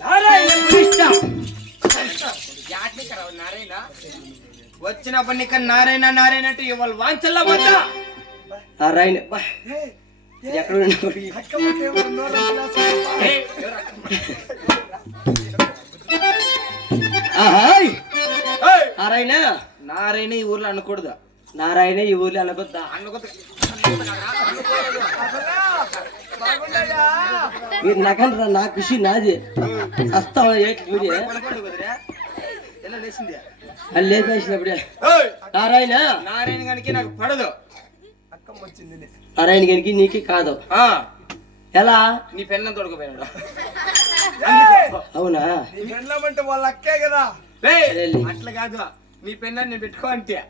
నారాయణ నారాయణ వచ్చినప్పటి నీకు నారాయణ నారాయణ అంటే ఇవాళ వాంచల్లా వద్దా నారాయణ. ఎక్కడ నారాయణ. నారాయణ ఈ ఊర్లో అనకూడదు. నారాయణ ఈ ఊర్లో అనకొద్దా అనకూడదు. మీరు నకండ్రా నా ఖుషి నాది. వస్తాం లేచింది? అది లేపేసినప్పుడే నారాయణ. నారాయణ గారికి నాకు పడదు. నారాయణ గారికి నీకు కాదు. ఆ. ఎలా? నీ పెన్నం తొడకపోయాడు. అవునా? వెళ్ళమంటే వాళ్ళ అక్కే కదా. అట్లా కాదు. నీ పెన్నాన్ని నేను పెట్టుకో అంటే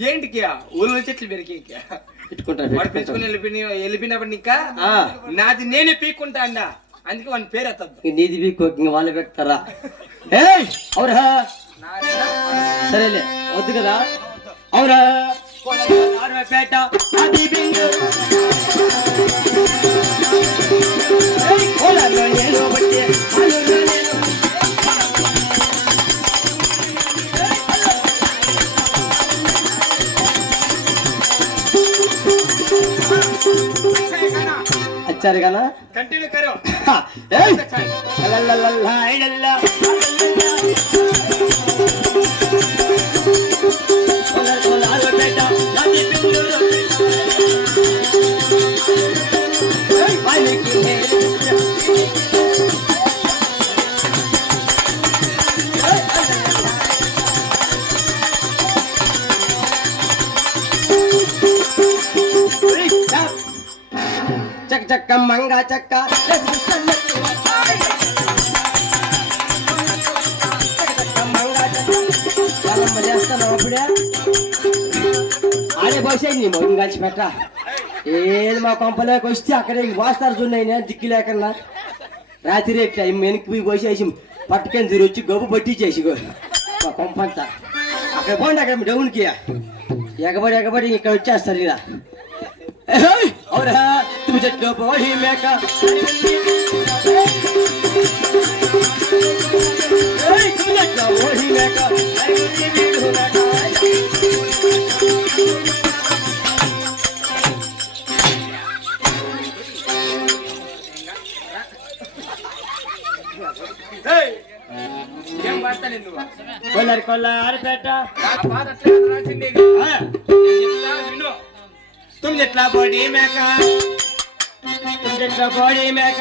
ఏంటికి ఊళ్ళో చెట్లు పెరికేకి వాడు. పెంచుకుని వెళ్ళిపోయి వెళ్ళిపోయినప్పుడు ఇంకా నాది నేనే పీక్కుంటా అండ అందుకే వాని పేరు ఇంక నీది బీక్ ఇంక వాళ్ళు పెడతారా ఏయ్ అవురా. సరేలే వద్దు కదా. అవురా. పేట వచ్చారు కదా? కంటిన్యూ కరో లల్లల్లల్లా, ఐడల్లా, చక్క మంగ చక్క. ఆడే పోసే నీ మొగం కలిసి పెట్ట ఏది మా కొంపలోకి వస్తే అక్కడే పోస్తారు చూడండి నేను దిక్కు లేకుండా రాత్రి ఎట్లా వెనక్కి పోయి పోసేసి పట్టుకొని తిరిగి వచ్చి గబ్బు పట్టించేసి గో. మా కొంపంతా. అక్కడ పోండి అక్కడ డౌన్కి ఎగబడి ఎగబడి ఇక్కడ వచ్చేస్తారు ఇలా. అవునా అవురా తుమ్మి చెట్టు పోయి మేక ఏయ్! తుమ్మి చెట్టు పోయి మేక ఐగురి వీడు మేక. ఏయ్, ఏం పాడతా నేను కొల్లారి కొల్లారి పేట ఆ పాట అట్లే కదా రాసిండేది ఆ, చెట్ల పొడి మేక.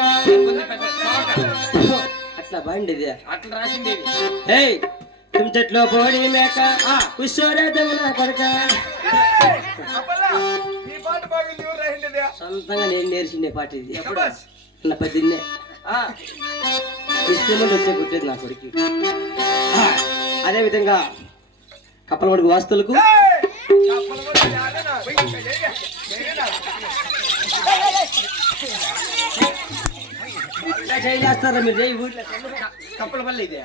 అట్లా బాగుండేది అట్లా రాసిండేది ఏయ్ చెట్లు పోడి మేక. దమ్మున కొడక. సొంతంగా నేను నేర్చిండే పాట ఇది. నా పదిన్నే ఆ, ఇష్టమంది వచ్చే పుట్టేది నా కొడుకు అదే విధంగా కప్పలవాడికి వాస్తులకు. చేస్తారా మీరు ఊర్లో కప్పల పల్లె ఇదే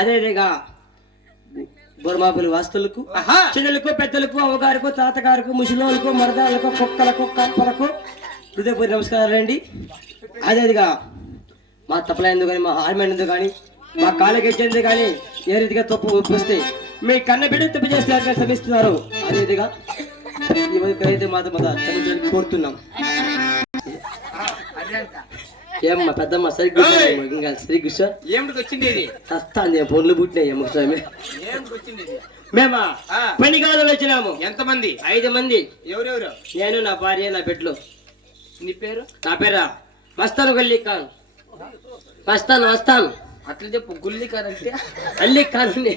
అదే బొరమాపులి వాస్తులకు. చిన్నలకు పెద్దలకు అమ్మగారుకు తాతగారుకు ముసలోళ్ళకు మరదాలకు కుక్కలకు కప్పలకు హృదయపూర్వ నమస్కారాలు అండి అదేదిగా మా తప్పలేందుకు కానీ మా హార్మేందుకు కానీ మా కాళ్ళకి ఎచ్చేందుకు కానీ ఏ రీతిగా తప్పు ఒప్పిస్తే మీ కన్న బిడ్డ తప్పు చేస్తే శ్రమిస్తున్నారు అదేదిగా ఈ అయితే మాత్రం మాత కోరుతున్నాం. ఏమ్మా పెద్దమ్మ సరిగ్గా ఇంకా సరిగ్గా సార్ ఏమిటికి వచ్చిండేది? చస్తాను ఫోన్లు పుట్టినాయి అమ్మ స్వామి ఏమిటికి మేమా? ఆ, పని కాలంలో వచ్చినాము. ఎంతమంది? ఐదు మంది. ఎవరెవరు? నేను నా భార్య నా బిడ్డలు. నీ పేరు? నా పేరా? మస్తాను గల్లీ ఖాన్ వస్తాను వస్తాను. అట్లా చెప్పు గుల్లి కాదంటే అల్లీ ఖాన్ని.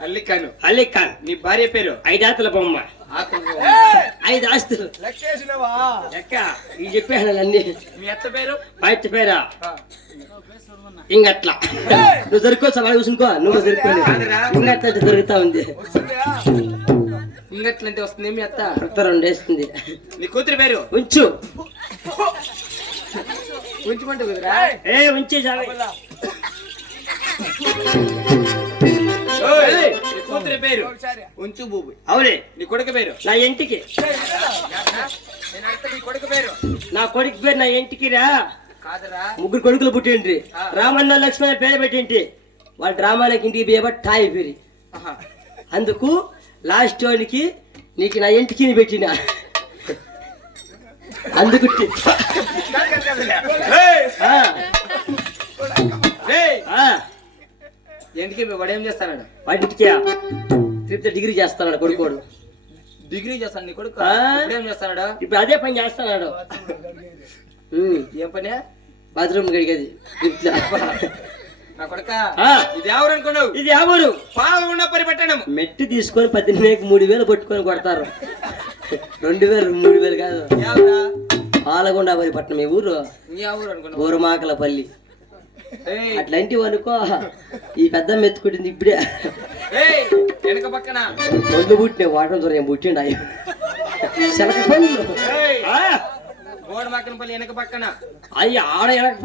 అల్లి కాను అల్లీ ఖాన్ నీ భార్య పేరు? ఐదాతుల బొమ్మ. ఐదు ఆస్తులు. లెక్కేసినవా? ఎక్క ఇవి చెప్పాను అన్ని. మీ అత్త పేరు? బయట పేరా? ఆ, ఇంగట్లా. నువ్వు దొరుకోవచ్చు అలా చూసుకో. నువ్వు దొరుకోలే కాదురా. ఇంగట్లా దొరుకుతా ఉంది. వస్తుందా? ఇంగట్లంటే వస్తుంది మీ అత్త. కొత్త రెండు వేస్తుంది. నీ కూతురు పేరు? ఉంచు. ఉంచమంటే కుదరా? ఏ ఉంచే నీ కూతురు పేరు? ఉంచు బూబు. అవునే. నీ కొడుకు పేరు? నా ఇంటికి. నీ కొడుకు పేరు నా కొడుకు పేరు నా ఇంటికి రా. ముగ్గురు కొడుకులు పుట్టిండ్రి. రామన్న లక్ష్మణ పేరు పెట్టింటి. వాళ్ళ డ్రామాలకి ఇంటికి పేరు టాయ్ పేరు. అందుకు లాస్ట్ వానికి నీకు నా ఇంటికి పెట్టిన. అందుకు ఆ, ఎందుకు వాడు ఏం చేస్తాడు? వాటికి తిరుపతి డిగ్రీ చేస్తున్నాడు కొడుకోడు. డిగ్రీ చేస్తాడు నీ కొడుకు? ఏం చేస్తాడు? ఇప్పుడు అదే పని చేస్తున్నాడు ఏం పని? బాత్రూమ్ గడిగేది. నా కొడుక ఆ. ఇది ఎవరు అనుకున్నావు? ఇది ఎవరు? పాల్గొండ పరిపెట్టడం మెట్టి తీసుకొని పద్దెనిమిదికి మూడు వేలు పట్టుకొని కొడతారు. రెండు వేలు మూడు వేలు కాదు. ఎవరా పాలకొండ పట్నం ఈ ఊరు. నీ ఎవరు అనుకున్నావు? ఊరమాకలపల్లి ఏయ్, అట్లాంటివి అనుకో ఈ పెద్ద మెత్తుకుంటుంది ఇప్పుడే. వెనక పక్కన. ఒళ్ళు పుట్టిన వాటం చూడ పుట్టిండు? అయ్యి శనక గోడ పక్కన వెనక పక్కన. అయ్యి ఆడ వెనక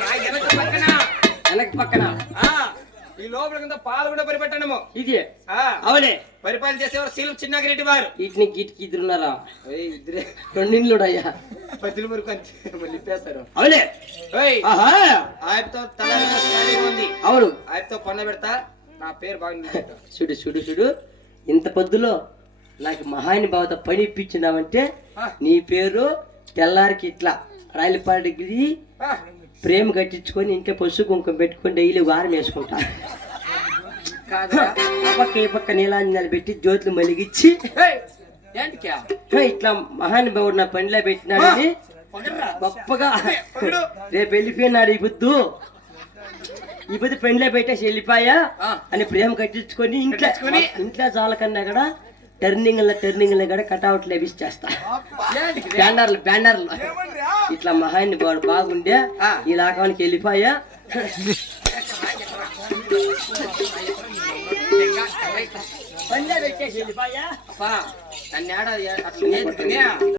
రా, వెనక పక్కన. వెనక పక్కన. ఆ, ఈ లోపల కింద పాల్గొండ పరిపెట్టడము. ఇది? ఆ, అవునే. పరిపాలన చేసేవారు సీలు చిన్నగిరెడ్డి వారు. వీటిని గీటికి ఇద్దరున్నారా? ఇద్దరే. రెండింళ్ళు అయ్యా పద్దెల వరకు ఇప్పేస్తారు. అవునే. ఆయనతో తల ఉంది. అవును. ఆయనతో పన్న పెడతా నా పేరు బాగుంది చూడు చూడు చూడు. ఇంత పొద్దులో నాకు మహానుభావత పని ఇప్పించినావంటే నీ పేరు తెల్లారికి ఇట్లా రాయలపాటికి ప్రేమ కట్టించుకొని ఇంకా పసుపు కుంకుమ పెట్టుకొని డైలీ వారం వేసుకుంటా కాదా ఆ పక్క ఈ పక్క నీలాంజనాలు పెట్టి జ్యోతులు మలిగిచ్చి ఏయ్, ఏంటికా "హే, ఇట్లా మహానుభావుడు నా పనిలో పెట్టినాడని. గొప్పగా. రేపు వెళ్ళిపోయినాడు ఈ బుద్ధు ఈ బుద్ధి పెండ్లే పెట్టేసి వెళ్ళిపోయా. అని ప్రేమ కట్టించుకొని ఇంట్లో? ఇంట్లో చాలకన్నా కూడా టర్నింగ్ టర్నింగ్ కూడా కట్అవుట్ లేపిచ్చేస్తా ఏంటికి? బ్యానర్లు బ్యానర్లు ఇట్లా మహానుభావుడు బాగుండే. ఆ. ఈ లాకానికి వెళ్ళిపోయా. పండ్లే పెట్టేసి వెళ్ళిపోయా? అప్పా, నన్ను ఏడా అట్లా నేర్చుకునే